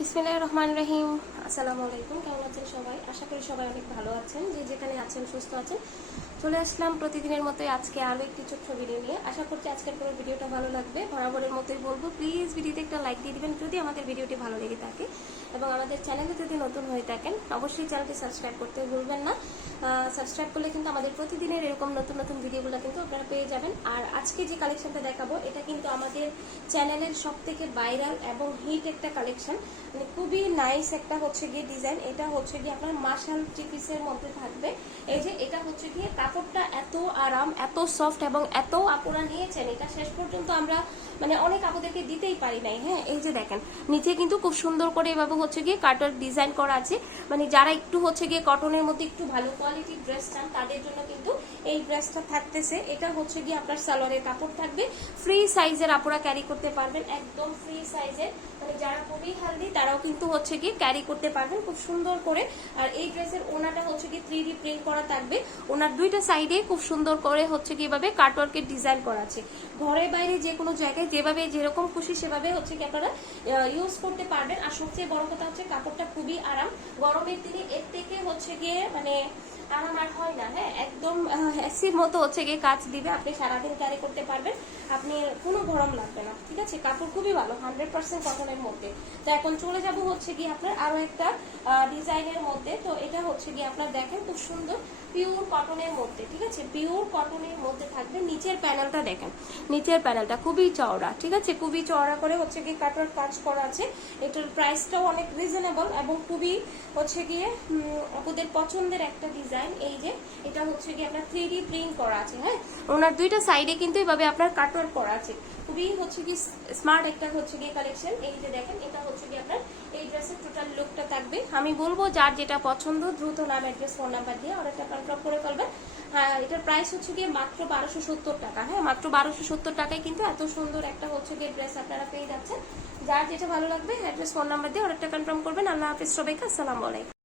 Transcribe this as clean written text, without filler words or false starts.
বিসমিল্লাহির রহমানির রহিম। আসসালামু আলাইকুম। কেমন আছেন সবাই? আশা করি সবাই অনেক ভালো আছেন, যে যেখানে আছেন সুস্থ আছেন। চলে আসলাম প্রতিদিনের মতোই আজকে আরও একটি ছোট্ট ভিডিও নিয়ে। আশা করছি আজকের পুরো ভিডিওটা ভালো লাগবে। বরাবরের মতোই বলবো, প্লিজ ভিডিওতে একটা লাইক দিয়ে দিবেন যদি আমাদের ভিডিওটি ভালো লেগে থাকে, এবং আমাদের চ্যানেলে যদি নতুন হয়ে থাকেন অবশ্যই চ্যানেলটি সাবস্ক্রাইব করতে ভুলবেন না। সাবস্ক্রাইব করলে কিন্তু আমাদের প্রতিদিনের এরকম নতুন নতুন ভিডিওগুলো কিন্তু আপনারা পেয়ে যাবেন। আর আজকে যে কালেকশনটা দেখাবো এটা কিন্তু আমাদের চ্যানেলের সবথেকে ভাইরাল এবং হিট একটা কালেকশন, মানে খুবই নাইস একটা হচ্ছে গিয়ে ডিজাইন। এটা হচ্ছে গিয়ে আপনার মাশাল থ্রি পিসের মধ্যে থাকবে। এই যে এটা হচ্ছে গিয়ে কাপড়টা এত আরাম, এত সফট এবং এত আপুরা নিয়েছেন, এটা শেষ পর্যন্ত আমরা মানে অনেক আপুদেরকে দিতেই পারি নাই। হ্যাঁ, এই যে দেখেন নিচে কিন্তু খুব সুন্দর করে এভাবে হচ্ছে গিয়ে কাটার ডিজাইন করা আছে। মানে যারা একটু হচ্ছে গিয়ে কটনের মধ্যে একটু ভালো কোয়ালিটির ড্রেস চান তাদের জন্য কিন্তু এই ড্রেসটা থাকতেছে। এটা হচ্ছে গিয়ে আপনার সালোয়ারের কাপড় থাকবে, ফ্রি সাইজের আপুরা ক্যারি করতে পারবেন, একদম ফ্রি সাইজের। মানে যারা খুবই হেলদি তারাও কিন্তু হচ্ছে গিয়ে ক্যারি করতে পারবেন খুব সুন্দর করে। আর এই ড্রেসের ওনাটা হচ্ছে গিয়ে 3D প্রিন্ট করা থাকবে। ওনার দুইটা সাইডে খুব সুন্দর করে হচ্ছে গিয়ে এভাবে কাটওয়ার্কের ডিজাইন করা আছে। ঘরে বাইরে যে কোনো জায়গায় যেভাবে যেরকম খুশি সেভাবে হচ্ছে কি আপনারা ইউজ করতে পারবেন। আর সবচেয়ে বড় কথা হচ্ছে কাপড়টা খুবই আরাম। গরমের দিনে এর থেকে হচ্ছে গিয়ে মানে আরাম আর হয় না। হ্যাঁ, একদম এসির মতো হচ্ছে গিয়ে কাজ দিবে, আপনি সারাদিন ক্যারি করতে পারবেন, আপনি কোনো গরম লাগবে না। ঠিক আছে, কাপড় খুবই ভালো, 100% কটনের মধ্যে। তো এখন চলে যাব হচ্ছে গিয়ে আপনার আরো একটা ডিজাইনের মধ্যে। তো এটা হচ্ছে গিয়ে আপনার দেখেন খুব সুন্দর পিওর কটনের মধ্যে। ঠিক আছে, পিওর কটনের মধ্যে থাকবে। নিচের প্যানেলটা দেখেন, নিচের প্যানেলটা খুবই চওড়া। ঠিক আছে, খুবই চওড়া করে হচ্ছে গিয়ে কাটার কাজ করা আছে। এটার প্রাইসটাও অনেক রিজনেবল এবং খুবই হচ্ছে গিয়ে আপনাদের পছন্দের একটা ডিজাইন। এই যে এটা হচ্ছে গিয়ে আপনার 3D প্রিন্ট করা আছে। হ্যাঁ, ওনার দুইটা সাইডে কিন্তু এভাবে আপনার কাটওয়ার্ক করা আছে। খুবই হচ্ছে কি স্মার্ট একটা হচ্ছে গিয়ে কালেকশন। এই যে দেখেন এটা হচ্ছে গিয়ে আপনার এই ড্রেসের টোটাল লুকটা থাকবে। আমি বলবো যার যেটা পছন্দ দ্রুত নাম, অ্যাড্রেস, ফোন নাম্বার দিয়ে অর্ডারটা কনফার্ম করে ফেলবেন। হ্যাঁ, এটার প্রাইস হচ্ছে গিয়ে মাত্র 1270 টাকা। হ্যাঁ, মাত্র 1270 টাকায় কিন্তু এত সুন্দর একটা হচ্ছে গিয়ে ড্রেস আপনারা পেয়ে যাচ্ছেন। যার যেটা ভালো লাগবে অ্যাড্রেস, ফোন নাম্বার দিয়ে অর্ডারটা কনফার্ম করবেন। আল্লাহ হাফিজ সবাইকে, আসসালামু আলাইকুম।